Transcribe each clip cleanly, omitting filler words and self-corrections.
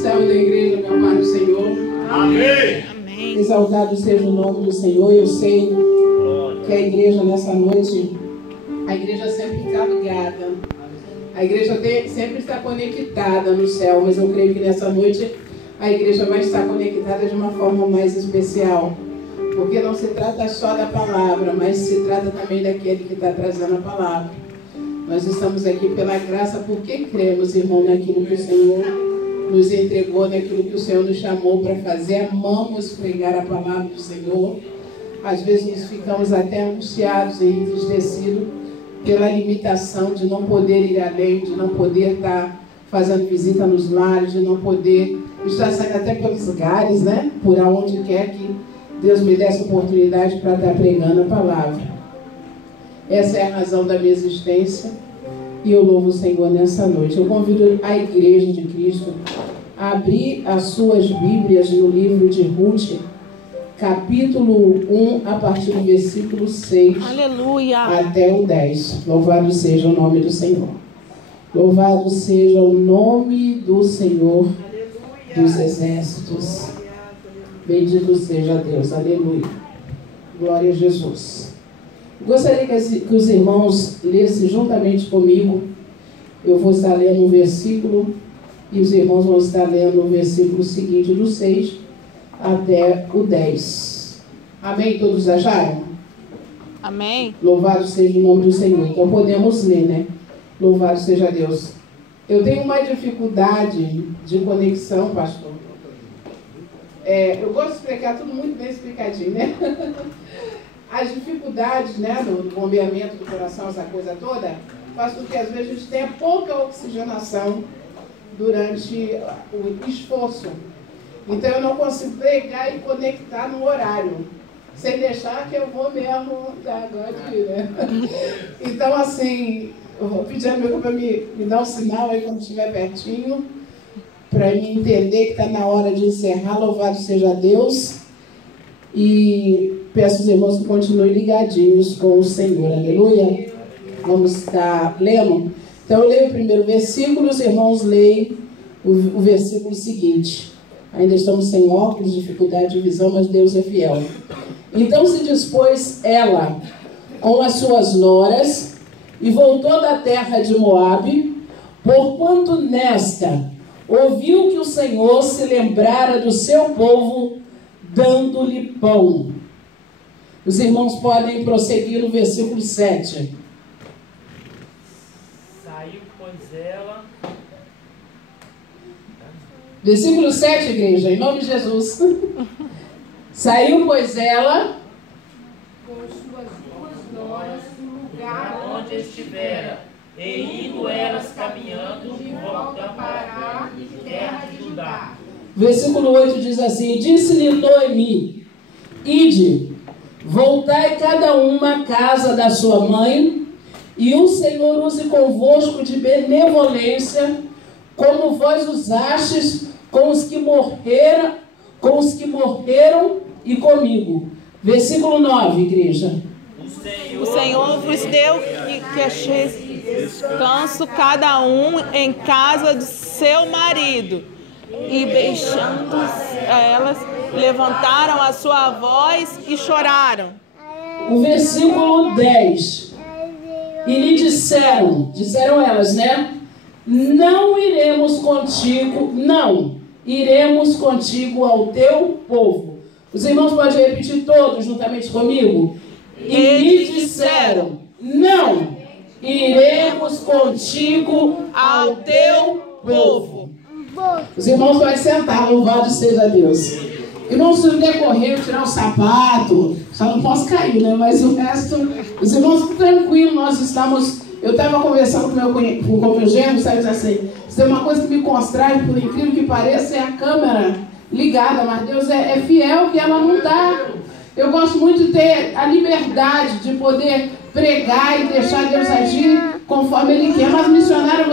Céu da igreja, meu amado Senhor. Amém. Amém. Exaltado seja o nome do Senhor. Eu sei que a igreja nessa noite, a igreja sempre está ligada. A igreja sempre está conectada no céu, mas eu creio que nessa noite a igreja vai estar conectada de uma forma mais especial. Porque não se trata só da palavra, mas se trata também daquele que está trazendo a palavra. Nós estamos aqui pela graça porque cremos, irmão, naquilo que o Senhor nos entregou, naquilo que o Senhor nos chamou para fazer. Amamos pregar a palavra do Senhor. Às vezes nos ficamos até angustiados e entristecidos pela limitação de não poder ir além, de não poder estar fazendo visita nos lares, de não poder estar saindo até pelos lugares, né? Por aonde quer que Deus me desse oportunidade para estar pregando a palavra. Essa é a razão da minha existência e eu louvo o Senhor nessa noite. Eu convido a Igreja de Cristo a abrir as suas Bíblias no livro de Ruth, capítulo 1, a partir do versículo 6. Aleluia. Até o 10. Louvado seja o nome do Senhor. Louvado seja o nome do Senhor dos exércitos. Bendito seja Deus. Aleluia. Glória a Jesus. Gostaria que os irmãos lessem juntamente comigo. Eu vou estar lendo um versículo e os irmãos vão estar lendo o versículo seguinte, do 6 até o 10. Amém? Todos acharam? Amém. Louvado seja o nome do Senhor. Então podemos ler, né? Louvado seja Deus. Eu tenho uma dificuldade de conexão, pastor. Eu gosto de explicar tudo muito bem explicadinho, né? As dificuldades, né, do bombeamento do coração, essa coisa toda, faz com que às vezes a gente tenha pouca oxigenação durante o esforço. Então eu não consigo pregar e conectar no horário, sem deixar que eu vou mesmo dar agora de ir, né? Então assim, eu vou pedir a meu para me dar um sinal aí quando estiver pertinho, para mim entender que está na hora de encerrar. Louvado seja Deus. E peço aos irmãos que continuem ligadinhos com o Senhor. Aleluia. Vamos estar lendo. Então eu leio o primeiro versículo, os irmãos leem o versículo seguinte. Ainda estamos sem óculos, dificuldade de visão, mas Deus é fiel. Então se dispôs ela com as suas noras e voltou da terra de Moabe, porquanto nesta ouviu que o Senhor se lembrara do seu povo, dando-lhe pão. Os irmãos podem prosseguir no versículo 7. Saiu, pois ela... Versículo 7, igreja, em nome de Jesus. Saiu, pois ela, com suas duas noras, no lugar onde estivera, e indo elas caminhando de volta para a terra de Judá. versículo 8 diz assim: disse-lhe Noemi: ide, voltai cada uma à casa da sua mãe, e o Senhor use convosco de benevolência, como vós usastes com os que morreram e comigo. Versículo 9, igreja. O Senhor vos deu que descanso cada um em casa do seu marido. E beijando elas, levantaram a sua voz e choraram. O versículo 10. E lhe disseram elas, né? Não iremos contigo ao teu povo. Os irmãos podem repetir todos juntamente comigo? E lhe disseram: não iremos contigo ao teu povo. Os irmãos podem sentar, louvado seja Deus. Irmãos, se no decorrer eu tirar o sapato, só não posso cair, né? Mas o resto, os irmãos, tranquilo, nós estamos. Eu estava conversando com o meu genro, sabe assim, se tem uma coisa que me constrói, por incrível que pareça, é a câmera ligada, mas Deus é fiel que ela não dá. Eu gosto muito de ter a liberdade de poder pregar e deixar Deus agir conforme Ele quer. Mas missionário,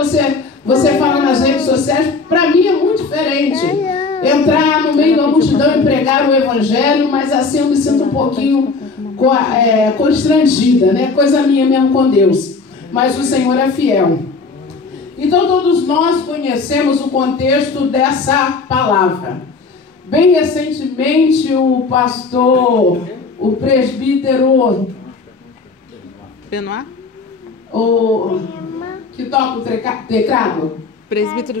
você fala nas redes sociais, para mim é muito diferente. Entrar no meio da multidão e pregar o Evangelho, mas assim eu me sinto um pouquinho constrangida, né? Coisa minha mesmo com Deus. Mas o Senhor é fiel. Então todos nós conhecemos o contexto dessa palavra. Bem recentemente o pastor, o presbítero Benoit? O que toca o teclado? Presbítero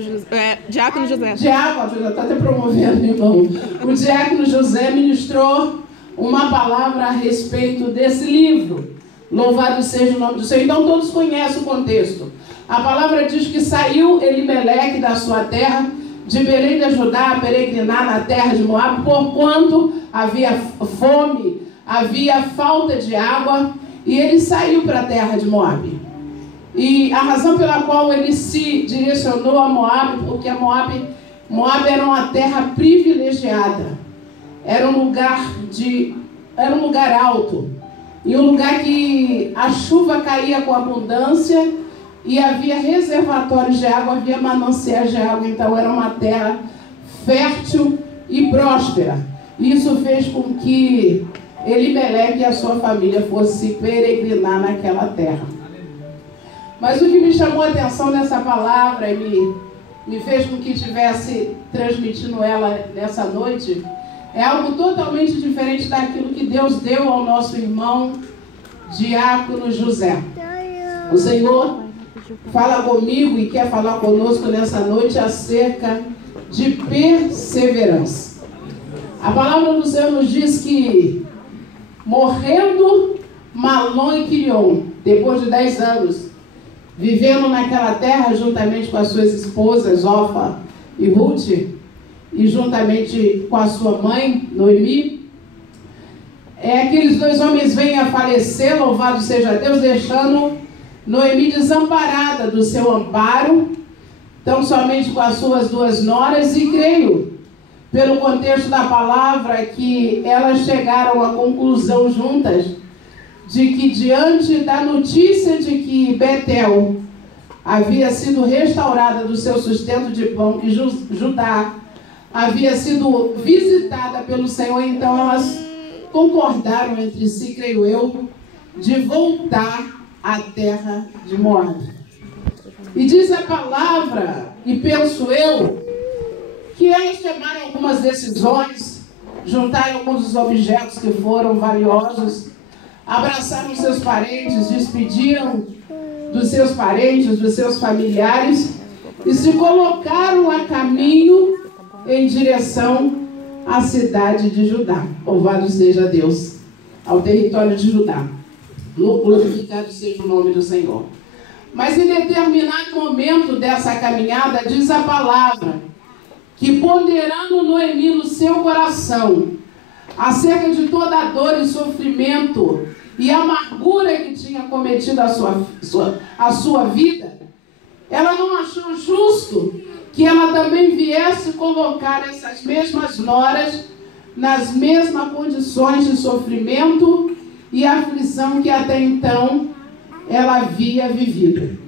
Diácono José. Diácono, já está até promovendo, irmão. O Diácono José ministrou uma palavra a respeito desse livro. Louvado seja o nome do Senhor. Então todos conhecem o contexto. A palavra diz que saiu Elimeleque da sua terra, de Belém de Judá, a peregrinar na terra de Moabe, porquanto havia fome, havia falta de água, e ele saiu para a terra de Moabe. E a razão pela qual ele se direcionou a Moabe, porque Moabe era uma terra privilegiada. Era um lugar alto. E um lugar que a chuva caía com abundância e havia reservatórios de água, havia mananciais de água. Então era uma terra fértil e próspera. Isso fez com que Elimeleque e a sua família fosse peregrinar naquela terra. Mas o que me chamou a atenção nessa palavra e me fez com que estivesse transmitindo ela nessa noite é algo totalmente diferente daquilo que Deus deu ao nosso irmão Diácono José. O Senhor fala comigo e quer falar conosco nessa noite acerca de perseverança. A palavra do Senhor nos diz que morrendo Malom e Quilion, depois de 10 anos, vivendo naquela terra juntamente com as suas esposas, Orfa e Ruth, e juntamente com a sua mãe, Noemi, aqueles dois homens vêm a falecer, louvado seja Deus, deixando Noemi desamparada do seu amparo, tão somente com as suas 2 noras, e creio, pelo contexto da palavra, que elas chegaram à conclusão juntas de que, diante da notícia de que Betel havia sido restaurada do seu sustento de pão, que Judá havia sido visitada pelo Senhor, então elas concordaram entre si, creio eu, de voltar à terra de Moabe. E diz a palavra, e penso eu, que elas tomaram algumas decisões, juntaram alguns dos objetos que foram valiosos, abraçaram seus parentes, despediram dos seus parentes, dos seus familiares e se colocaram a caminho em direção à cidade de Judá. Louvado seja Deus, ao território de Judá. Glorificado seja o nome do Senhor. Mas em determinado momento dessa caminhada, diz a palavra, que ponderando Noemi no seu coração, acerca de toda a dor e sofrimento e amargura que tinha cometido a sua vida, ela não achou justo que ela também viesse colocar essas mesmas noras nas mesmas condições de sofrimento e aflição que até então ela havia vivido.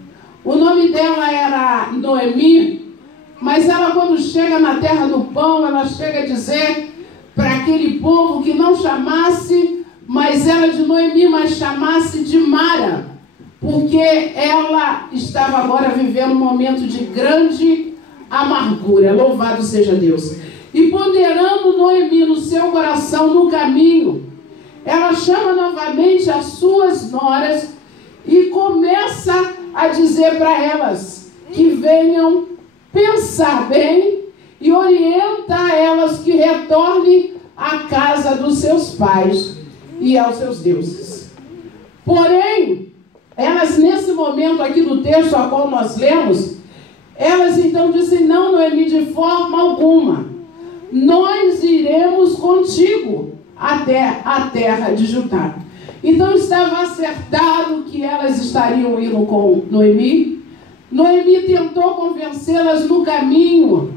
O nome dela era Noemi, mas ela, quando chega na terra do pão, ela chega a dizer para aquele povo que não chamasse mais ela de Noemi, mas chamasse de Mara, porque ela estava agora vivendo um momento de grande amargura. Louvado seja Deus. E ponderando Noemi no seu coração, no caminho, ela chama novamente as suas noras e começa a dizer para elas que venham pensar bem e orienta elas que retornem à casa dos seus pais e aos seus deuses. Porém, elas, nesse momento aqui do texto a qual nós lemos, elas então dizem: não, Noemi, de forma alguma, nós iremos contigo até a terra de Judá. Então estava acertado que elas estariam indo com Noemi. Noemi tentou convencê-las no caminho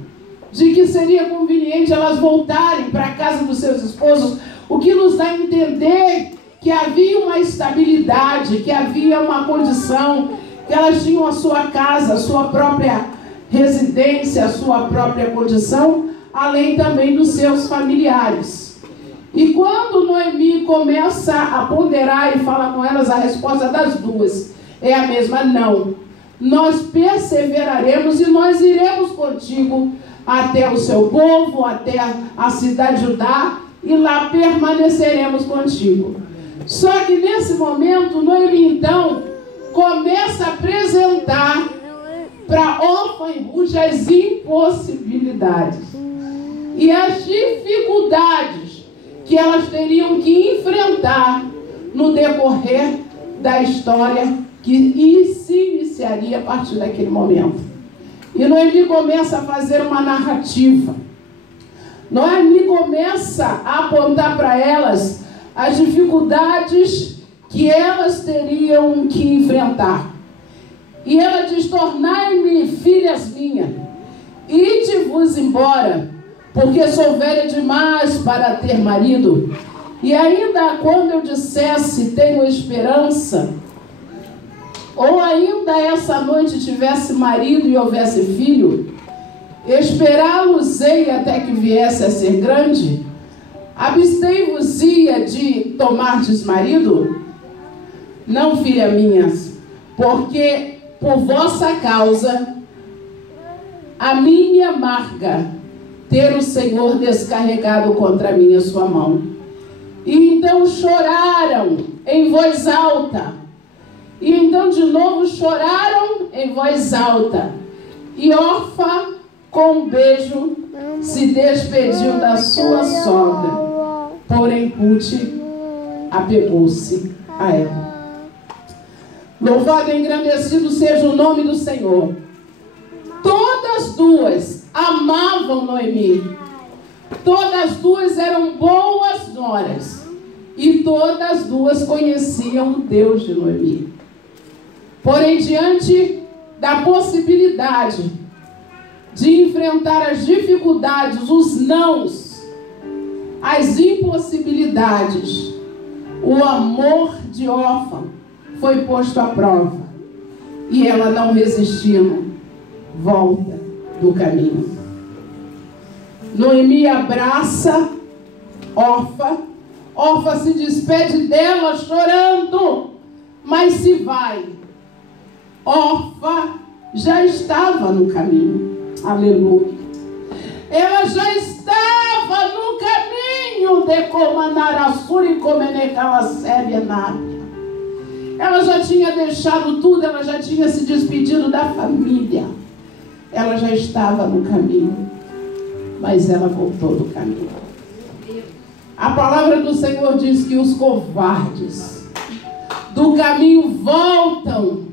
de que seria conveniente elas voltarem para a casa dos seus esposos, o que nos dá a entender que havia uma estabilidade, que havia uma condição, que elas tinham a sua casa, a sua própria residência, a sua própria condição, além também dos seus familiares. E quando Noemi começa a ponderar e fala com elas, a resposta das duas é a mesma: não. nós perseveraremos e nós iremos contigo até o seu povo, até a cidade de Judá, e lá permaneceremos contigo. Só que nesse momento, Noemi então começa a apresentar para Orfa e Ruth as impossibilidades e as dificuldades que elas teriam que enfrentar no decorrer da história que se iniciaria a partir daquele momento. E Noemi começa a fazer uma narrativa. Noemi começa a apontar para elas as dificuldades que elas teriam que enfrentar. E ela diz: tornai-me filhas minhas, ide-vos embora, porque sou velha demais para ter marido. E ainda quando eu dissesse tenho esperança, ou ainda essa noite tivesse marido e houvesse filho, esperá-los-ei até que viesse a ser grande? Abstei-vos-ia de tomardes marido? Não, filha minhas, porque por vossa causa a mim me amarga ter o Senhor descarregado contra mim a sua mão. E então choraram em voz alta. E então de novo choraram em voz alta. E Orfa, com um beijo, se despediu da sua sogra. Porém Ruth apegou-se a ela. Louvado e engrandecido seja o nome do Senhor. Todas duas amavam Noemi. Todas duas eram boas noras. E todas duas conheciam o Deus de Noemi. Porém, diante da possibilidade de enfrentar as dificuldades, os nãos, as impossibilidades, o amor de Orfa foi posto à prova. E ela, não resistindo, volta do caminho. Noemi abraça Orfa. Orfa se despede dela chorando, mas se vai. Orfa já estava no caminho. Aleluia. Ela já estava no caminho de Comanarassuri Comenecalasébianária. Ela já tinha deixado tudo, ela já tinha se despedido da família. Ela já estava no caminho, mas ela voltou do caminho. A palavra do Senhor diz que os covardes do caminho voltam.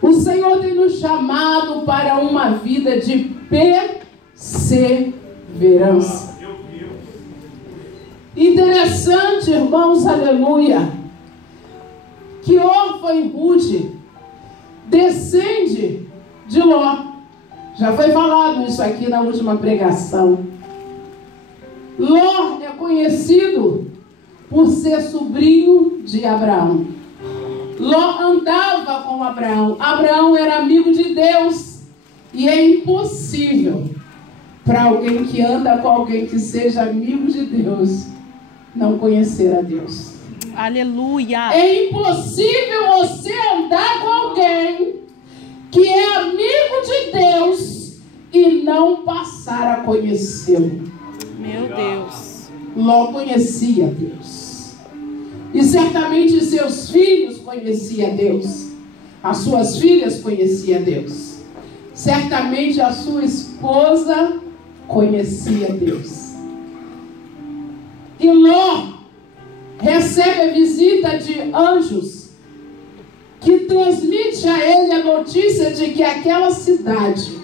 O Senhor tem nos chamado para uma vida de perseverança. Interessante, irmãos, aleluia, que Orfa e Ruth descende de Ló. Já foi falado isso aqui na última pregação. Ló é conhecido por ser sobrinho de Abraão. Ló andava com Abraão. Abraão era amigo de Deus. E é impossível para alguém que anda com alguém que seja amigo de Deus não conhecer a Deus. Aleluia! É impossível você andar com alguém que é amigo de Deus e não passar a conhecê-lo. Meu Deus! Ló conhecia Deus. E certamente seus filhos conheciam Deus. As suas filhas conheciam Deus. Certamente a sua esposa conhecia Deus. E Ló recebe a visita de anjos que transmite a ele a notícia de que aquela cidade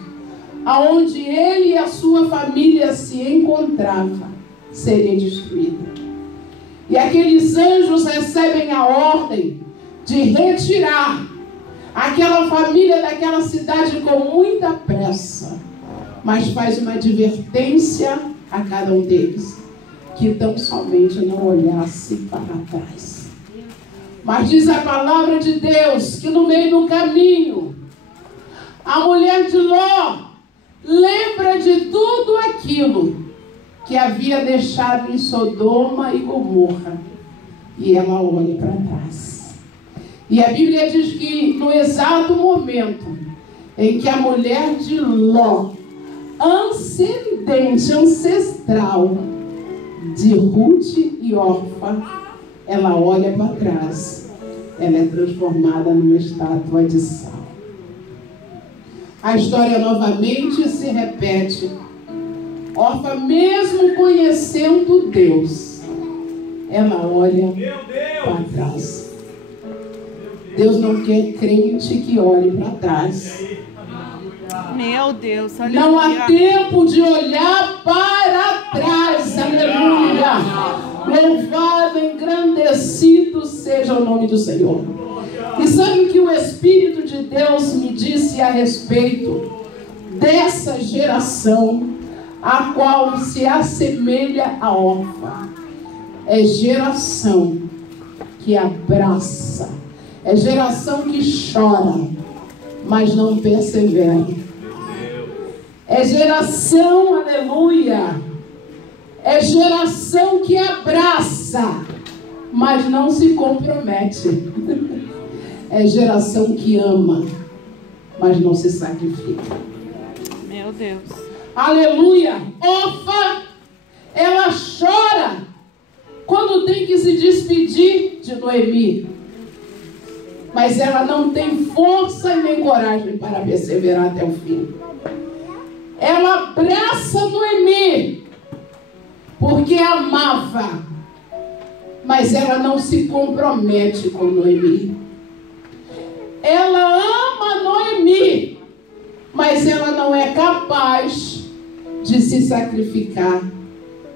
aonde ele e a sua família se encontravam seria destruída. E aqueles anjos recebem a ordem de retirar aquela família daquela cidade com muita pressa, mas faz uma advertência a cada um deles, que tão somente não olhasse para trás. Mas diz a palavra de Deus que no meio do caminho, a mulher de Ló lembra de tudo aquilo que havia deixado em Sodoma e Gomorra, e ela olha para trás. E a Bíblia diz que no exato momento em que a mulher de Ló, ascendente, ancestral de Ruth e Orfa, ela olha para trás, ela é transformada numa estátua de sal. A história novamente se repete. Orfa, mesmo conhecendo Deus, ela olha para trás. Deus não quer crente que olhe para trás. Meu Deus, aleluia. Não há tempo de olhar para trás. Aleluia. Louvado, engrandecido seja o nome do Senhor. E sabe o que o Espírito de Deus me disse a respeito dessa geração a qual se assemelha a Orfa? É geração que abraça, é geração que chora, mas não persevera. É geração, aleluia, é geração que abraça, mas não se compromete. É geração que ama, mas não se sacrifica. Meu Deus. Aleluia. Orfa, ela chora quando tem que se despedir de Noemi. Mas ela não tem força e nem coragem para perseverar até o fim. Ela abraça Noemi, porque amava, mas ela não se compromete com Noemi. Ela ama Noemi, mas ela não é capaz de se sacrificar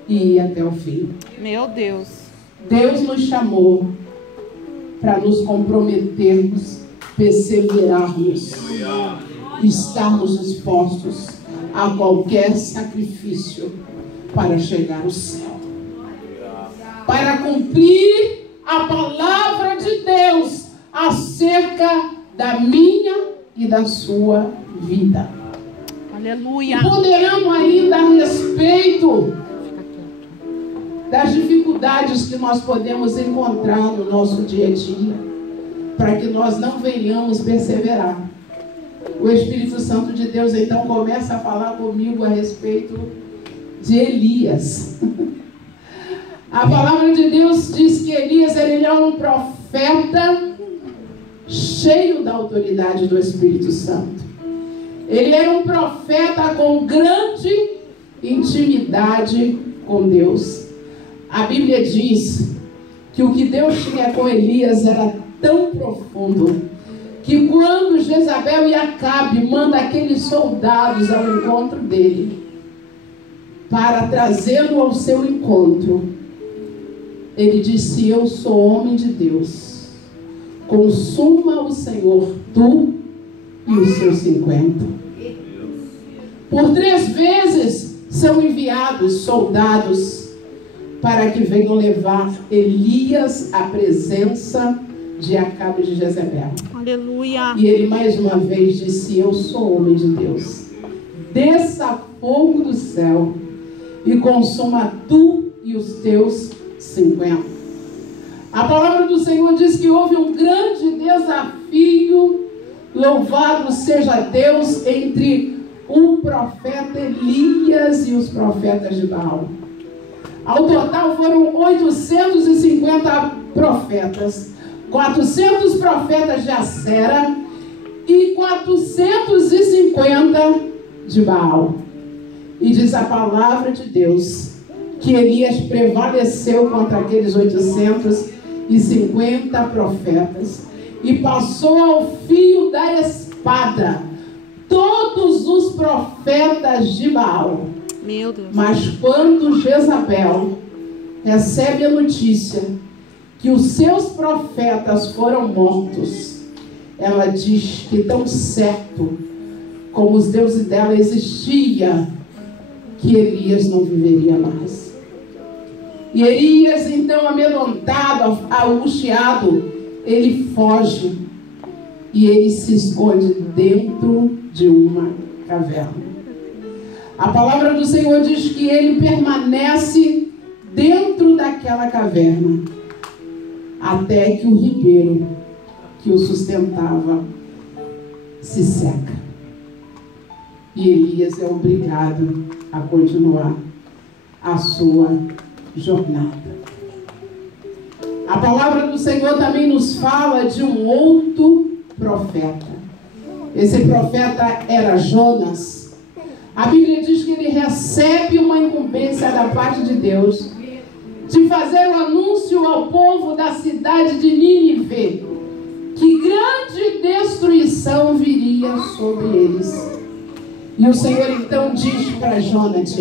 e ir até o fim. Meu Deus. Deus nos chamou para nos comprometermos, perseverarmos, estarmos dispostos a qualquer sacrifício para chegar ao céu, para cumprir a palavra de Deus acerca da minha e da sua vida. Aleluia. Poderemos ainda a respeito das dificuldades que nós podemos encontrar no nosso dia a dia, para que nós não venhamos perseverar. O Espírito Santo de Deus então começa a falar comigo a respeito de Elias. A palavra de Deus diz que Elias ele é um profeta cheio da autoridade do Espírito Santo. Ele era um profeta com grande intimidade com Deus. A Bíblia diz que o que Deus tinha com Elias era tão profundo que quando Jezabel e Acabe mandam aqueles soldados ao encontro dele para trazê-lo ao seu encontro, ele disse: eu sou homem de Deus, consuma o Senhor tu e os seus 50. Por 3 vezes são enviados soldados para que venham levar Elias à presença de Acabe e de Jezebel. Aleluia. E ele mais uma vez disse: eu sou homem de Deus, desça fogo do céu e consuma tu e os teus 50. A palavra do Senhor diz que houve um grande desafio, louvado seja Deus, entre o profeta Elias e os profetas de Baal. Ao total foram 850 profetas, 400 profetas de Acera e 450 de Baal. E diz a palavra de Deus que Elias prevaleceu contra aqueles 850 profetas e passou ao fio da espada todos os profetas de Baal. Meu Deus. Mas quando Jezabel recebe a notícia que os seus profetas foram mortos, ela diz que tão certo como os deuses dela existia, que Elias não viveria mais. E Elias, então, amedrontado, angustiado, ele foge e ele se esconde dentro de uma caverna. A palavra do Senhor diz que ele permanece dentro daquela caverna até que o ribeiro que o sustentava se seca. E Elias é obrigado a continuar a sua jornada. A palavra do Senhor também nos fala de um outro profeta. Esse profeta era Jonas. A Bíblia diz que ele recebe uma incumbência da parte de Deus de fazer o anúncio ao povo da cidade de Nínive que grande destruição viria sobre eles. E o Senhor então diz para Jonas,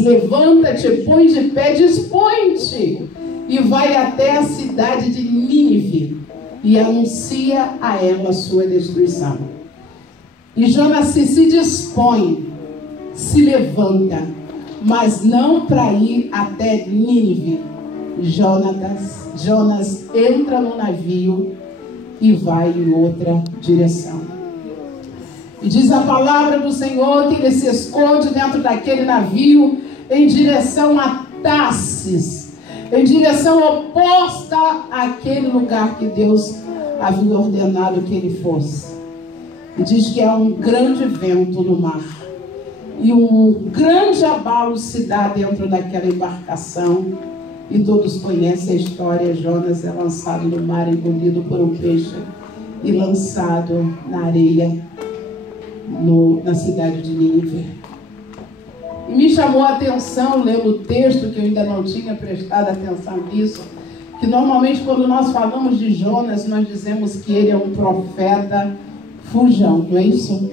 levanta-te, põe de pé, dispõe-te e vai até a cidade de Nínive e anuncia a ela a sua destruição. E Jonas se dispõe, se levanta, mas não para ir até Nínive. Jonas entra no navio e vai em outra direção. E diz a palavra do Senhor que ele se esconde dentro daquele navio em direção a Tarsis, em direção oposta àquele lugar que Deus havia ordenado que ele fosse. E diz que há um grande vento no mar. E um grande abalo se dá dentro daquela embarcação. E todos conhecem a história. Jonas é lançado no mar, engolido por um peixe e lançado na areia na cidade de Nínive. E me chamou a atenção, lendo o texto, que eu ainda não tinha prestado atenção nisso, que normalmente quando nós falamos de Jonas, nós dizemos que ele é um profeta fujão, não é isso?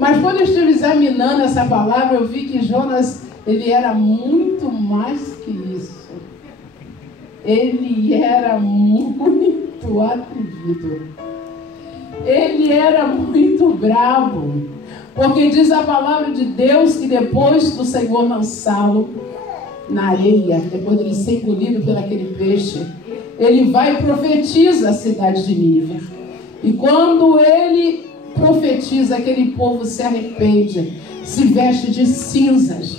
Mas quando eu estive examinando essa palavra, eu vi que Jonas, ele era muito mais que isso. Ele era muito atrevido. Ele era muito bravo. Porque diz a palavra de Deus que depois do Senhor lançá-lo na areia, depois de ele ser engolido por aquele peixe, ele vai e profetiza a cidade de Nínive. E quando ele profetiza, aquele povo se arrepende, se veste de cinzas,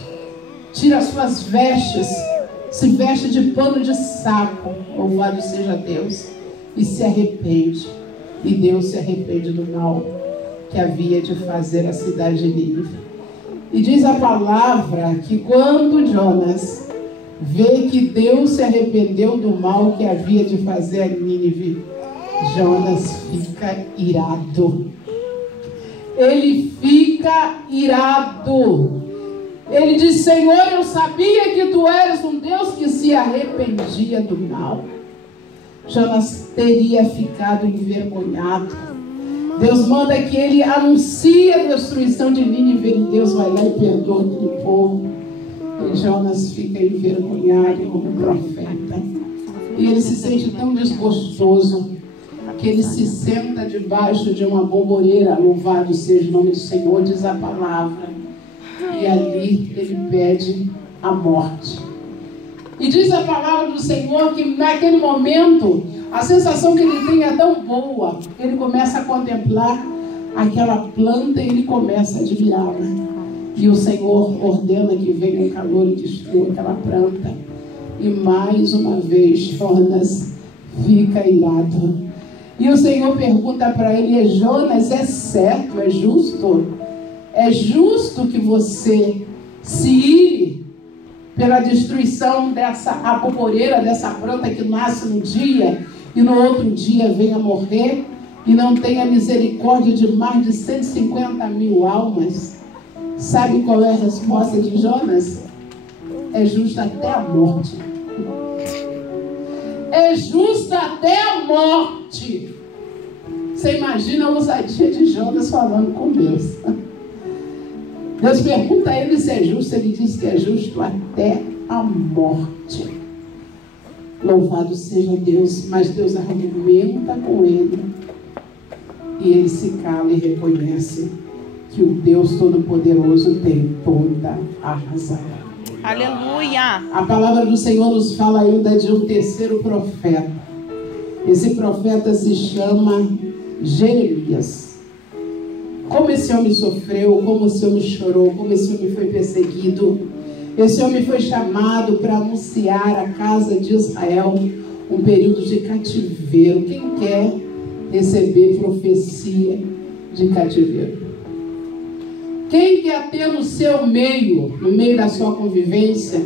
tira suas vestes, se veste de pano de saco, louvado seja Deus, e se arrepende. E Deus se arrepende do mal que havia de fazer a cidade de Nínive. E diz a palavra que quando Jonas vê que Deus se arrependeu do mal que havia de fazer a Nínive, Jonas fica irado. Ele fica irado. Ele diz: Senhor, eu sabia que tu eres um Deus que se arrependia do mal. Jonas teria ficado envergonhado. Deus manda que ele anuncie a destruição de Nínive, e Deus vai lá e perdoa aquele povo. E Jonas fica envergonhado como profeta. E ele se sente tão desgostoso que ele se senta debaixo de uma bomboreira, louvado seja o nome do Senhor, diz a palavra. E ali ele pede a morte. E diz a palavra do Senhor que naquele momento a sensação que ele tem é tão boa, ele começa a contemplar aquela planta e ele começa a admirá-la. E o Senhor ordena que venha um calor e destrua aquela planta. E mais uma vez Jonas fica irado. E o Senhor pergunta para ele: Jonas, é certo, é justo? É justo que você se ire pela destruição dessa aboboreira, dessa planta que nasce no dia e no outro dia venha morrer e não tenha misericórdia de mais de 150 mil almas? Sabe qual é a resposta de Jonas? É justo até a morte. É justo até a morte. Você imagina a ousadia de Jonas falando com Deus. Deus pergunta a ele se é justo, ele diz que é justo até a morte. Louvado seja Deus, mas Deus argumenta com ele e ele se cala e reconhece que o Deus Todo-Poderoso tem toda a razão. Aleluia! A palavra do Senhor nos fala ainda de um terceiro profeta. Esse profeta se chama Jeremias. Como esse homem sofreu, como esse homem chorou, como esse homem foi perseguido. Esse homem foi chamado para anunciar à casa de Israel um período de cativeiro. Quem quer receber profecia de cativeiro? Quem quer ter no seu meio, no meio da sua convivência,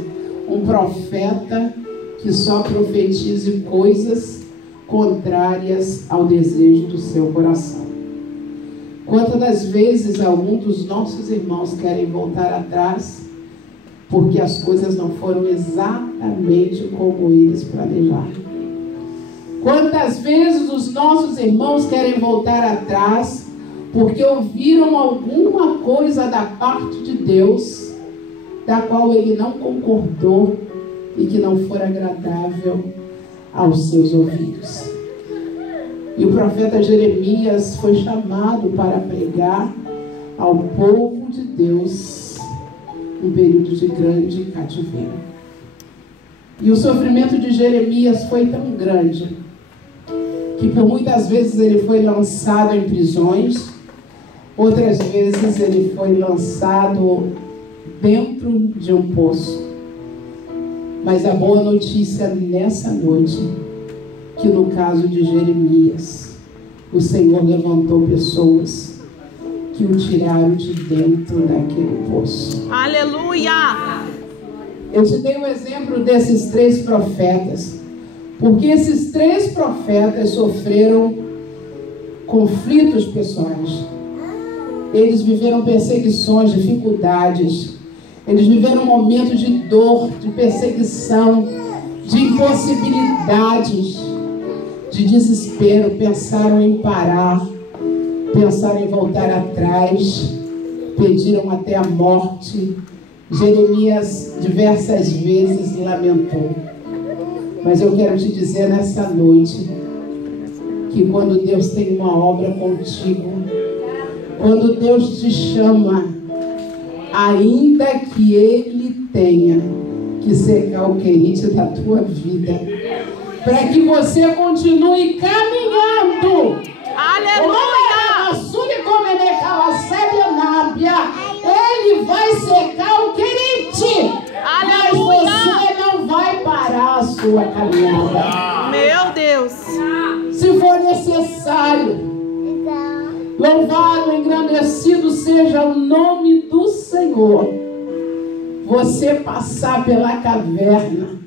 um profeta que só profetize coisas contrárias ao desejo do seu coração? Quantas das vezes algum dos nossos irmãos querem voltar atrás porque as coisas não foram exatamente como eles planejaram? Quantas vezes os nossos irmãos querem voltar atrás porque ouviram alguma coisa da parte de Deus da qual ele não concordou e que não for agradável aos seus ouvidos? E o profeta Jeremias foi chamado para pregar ao povo de Deus um período de grande cativeiro. E o sofrimento de Jeremias foi tão grande que por muitas vezes ele foi lançado em prisões, outras vezes ele foi lançado dentro de um poço. Mas a boa notícia nessa noite, que no caso de Jeremias, o Senhor levantou pessoas que o tiraram de dentro daquele poço. Aleluia! Eu te dei um exemplo desses 3 profetas, porque esses 3 profetas sofreram conflitos pessoais. Eles viveram perseguições, dificuldades. Eles viveram momentos de dor, de perseguição, de impossibilidades, de desespero. Pensaram em parar, pensaram em voltar atrás, pediram até a morte. Jeremias diversas vezes lamentou. Mas eu quero te dizer nessa noite que quando Deus tem uma obra contigo, quando Deus te chama, ainda que Ele tenha que secar o querite da tua vida, para que você continue caminhando. Aleluia! Ele vai secar o querite, Aleluia! mas você não vai parar a sua caminhada. Meu Deus! Se for necessário, louvado, engrandecido seja o nome do Senhor. Você passar pela caverna,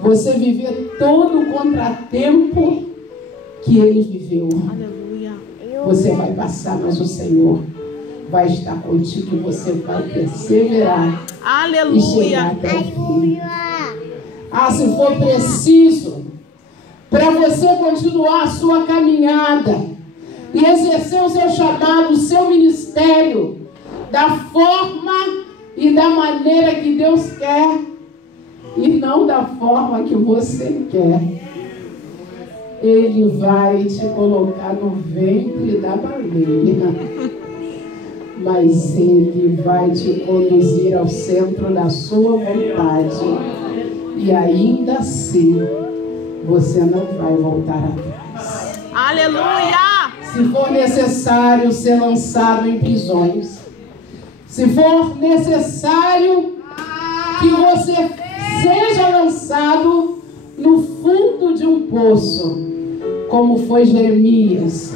você viver todo o contratempo que ele viveu. Aleluia! Você vai passar, mas o Senhor vai estar contigo e você vai perseverar e chegar Aleluia! até o fim. Se for preciso, para você continuar a sua caminhada e exercer o seu chamado, o seu ministério, da forma e da maneira que Deus quer, e não da forma que você quer, Ele vai te colocar no ventre da baleia, mas Ele vai te conduzir ao centro da sua vontade, e ainda assim você não vai voltar atrás. Aleluia! Se for necessário ser lançado em prisões, se for necessário que você seja lançado no fundo de um poço, como foi Jeremias,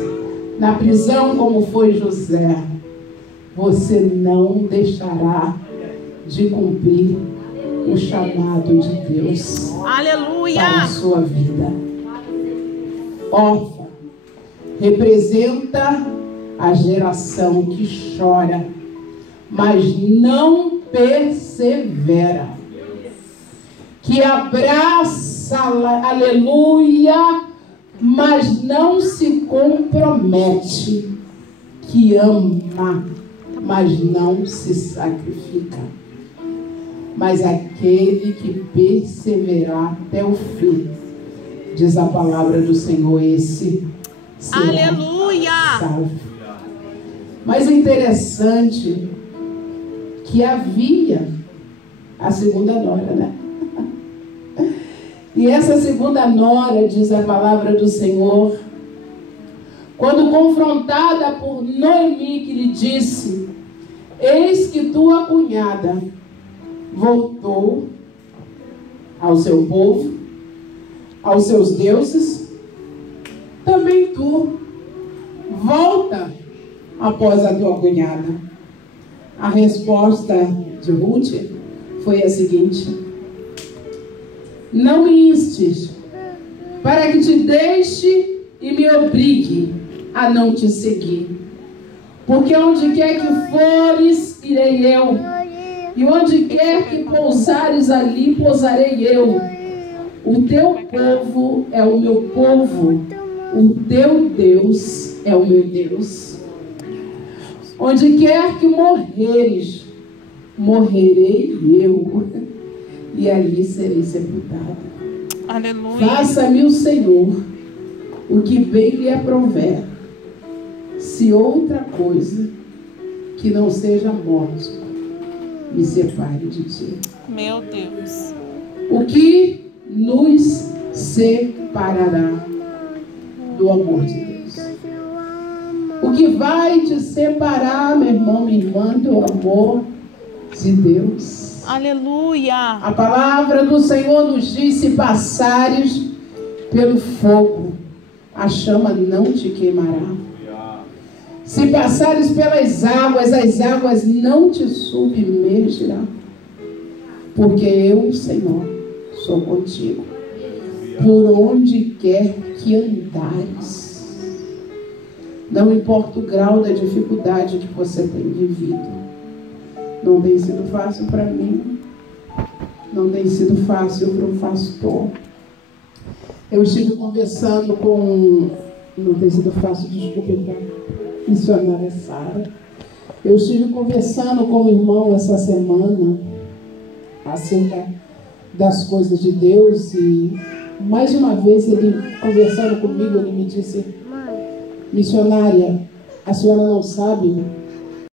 na prisão como foi José, você não deixará de cumprir o chamado de Deus Aleluia! para a sua vida. Órfã representa a geração que chora, mas não persevera, que abraça, aleluia, mas não se compromete, que ama, mas não se sacrifica. Mas aquele que perseverar até o fim, diz a palavra do Senhor, esse será Aleluia! salvo. Mas é interessante que havia a segunda nora, né? E essa segunda nora, diz a palavra do Senhor, quando confrontada por Noemi, que lhe disse: eis que tua cunhada voltou ao seu povo, aos seus deuses? Também tu volta após a tua cunhada. A resposta de Ruth foi a seguinte: não me instes para que te deixe e me obrigue a não te seguir. Porque onde quer que fores, irei eu. E onde quer que pousares, ali pousarei eu. O teu povo é o meu povo. O teu Deus é o meu Deus. Onde quer que morreres, morrerei eu. E ali serei sepultado. Aleluia. Faça-me o Senhor o que bem lhe aprouver, se outra coisa que não seja morte me separe de ti. Meu Deus. O que nos separará do amor de Deus? O que vai te separar, meu irmão, minha irmã, do amor de Deus? Aleluia. A palavra do Senhor nos diz: se passares pelo fogo, a chama não te queimará. Se passares pelas águas, as águas não te submergirão. Porque eu, Senhor, sou contigo, por onde quer que andares. Não importa o grau da dificuldade que você tem vivido. Não tem sido fácil para mim. Não tem sido fácil para o pastor. Eu estive conversando com... Não tem sido fácil, desculpe, para a missionária Sara. Eu estive conversando com o irmão essa semana acerca das coisas de Deus, e mais de uma vez ele, conversando comigo, ele me disse: missionária, a senhora não sabe